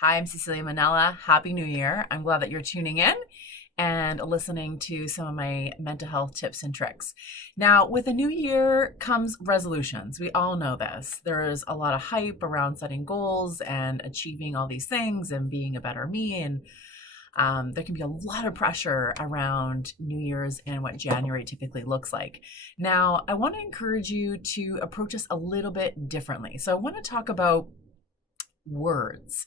Hi, I'm Cecilia Manella. Happy New Year. I'm glad that you're tuning in and listening to some of my mental health tips and tricks. Now, with the new year comes resolutions. We all know this. There's a lot of hype around setting goals and achieving all these things and being a better me. And there can be a lot of pressure around New Year's and what January typically looks like. Now, I want to encourage you to approach this a little bit differently. So I want to talk about words.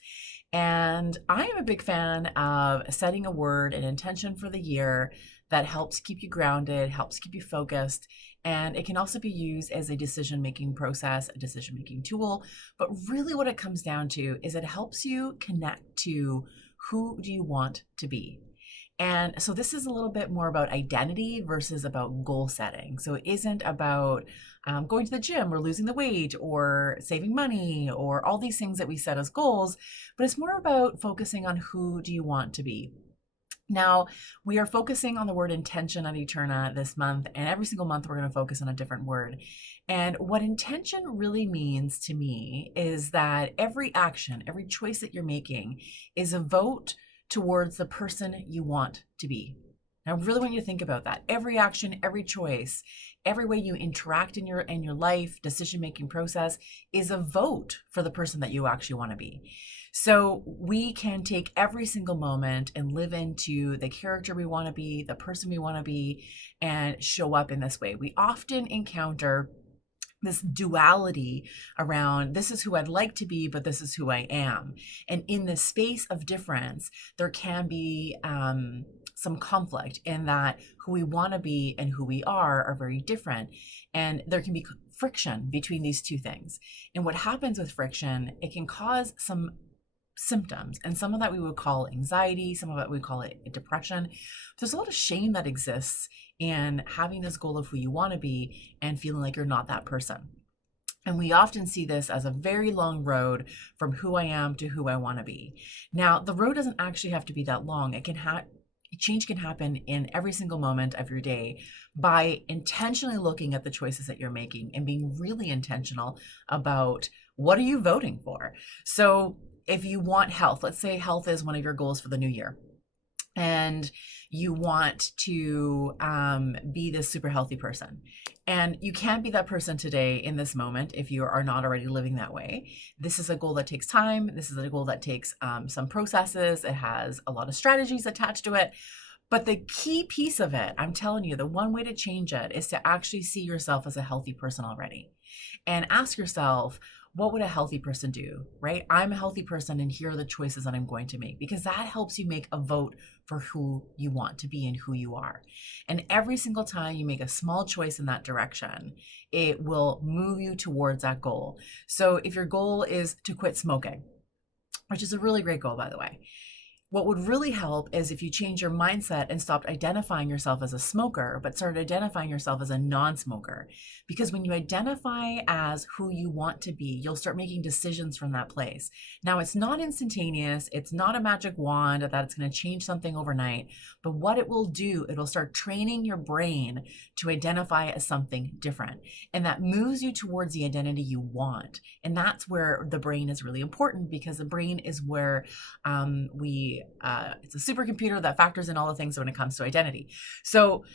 And I am a big fan of setting a word, an intention for the year that helps keep you grounded, helps keep you focused, and it can also be used as a decision-making process, a decision-making tool. But really what it comes down to is it helps you connect to who do you want to be. And so this is a little bit more about identity versus about goal setting. So it isn't about going to the gym or losing the weight or saving money or all these things that we set as goals, but it's more about focusing on who do you want to be. Now, we are focusing on the word intention at Eterna this month, and every single month we're going to focus on a different word. And what intention really means to me is that every action, every choice that you're making is a vote towards the person you want to be. I really want you to think about that. Every action, every choice, every way you interact in your life, decision-making process is a vote for the person that you actually want to be. So we can take every single moment and live into the character we want to be, the person we want to be, and show up in this way. We often encounter this duality around this is who I'd like to be, but this is who I am. And in the space of difference, there can be some conflict in that who we want to be and who we are very different. And there can be friction between these two things. And what happens with friction, it can cause some symptoms, and some of that we would call anxiety, some of it we call it depression. There's a lot of shame that exists in having this goal of who you want to be and feeling like you're not that person. And we often see this as a very long road from who I am to who I want to be. Now, the road doesn't actually have to be that long. Change can happen in every single moment of your day by intentionally looking at the choices that you're making and being really intentional about what are you voting for. So if you want health, let's say health is one of your goals for the new year, and you want to be this super healthy person. And you can't be that person today in this moment if you are not already living that way. This is a goal that takes time. This is a goal that takes some processes. It has a lot of strategies attached to it. But the key piece of it, I'm telling you, the one way to change it is to actually see yourself as a healthy person already. And ask yourself, what would a healthy person do, right? I'm a healthy person and here are the choices that I'm going to make, because that helps you make a vote for who you want to be and who you are. And every single time you make a small choice in that direction, it will move you towards that goal. So if your goal is to quit smoking, which is a really great goal, by the way, what would really help is if you change your mindset and stopped identifying yourself as a smoker, but started identifying yourself as a non-smoker. Because when you identify as who you want to be, you'll start making decisions from that place. Now, it's not instantaneous. It's not a magic wand that it's going to change something overnight. But what it will do, it'll start training your brain to identify as something different. And that moves you towards the identity you want. And that's where the brain is really important, because the brain is where it's a supercomputer that factors in all the things when it comes to identity. So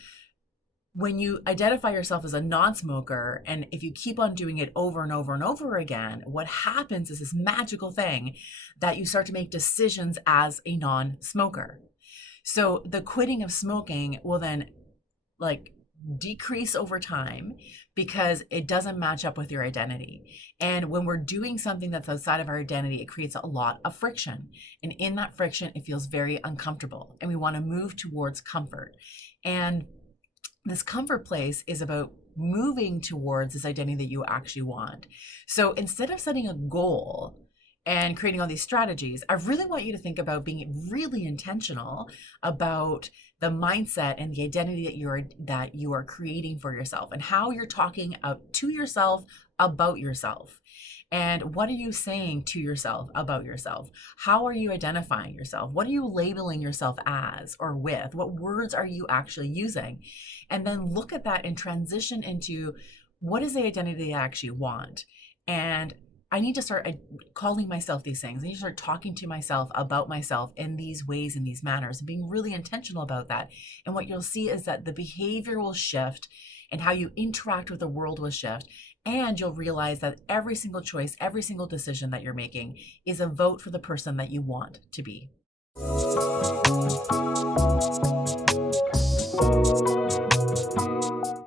when you identify yourself as a non-smoker, and if you keep on doing it over and over and over again, what happens is this magical thing that you start to make decisions as a non-smoker. So the quitting of smoking will then decrease over time because it doesn't match up with your identity. And when we're doing something that's outside of our identity, it creates a lot of friction. And in that friction, it feels very uncomfortable. And we want to move towards comfort. And this comfort place is about moving towards this identity that you actually want. So instead of setting a goal and creating all these strategies, I really want you to think about being really intentional about the mindset and the identity that you are creating for yourself, and how you're talking to yourself about yourself. And what are you saying to yourself about yourself? How are you identifying yourself? What are you labeling yourself as or with? What words are you actually using? And then look at that and transition into, what is the identity I actually want? And I need to start calling myself these things. I need to start talking to myself about myself in these ways, in these manners, and being really intentional about that. And what you'll see is that the behavior will shift and how you interact with the world will shift. And you'll realize that every single choice, every single decision that you're making is a vote for the person that you want to be.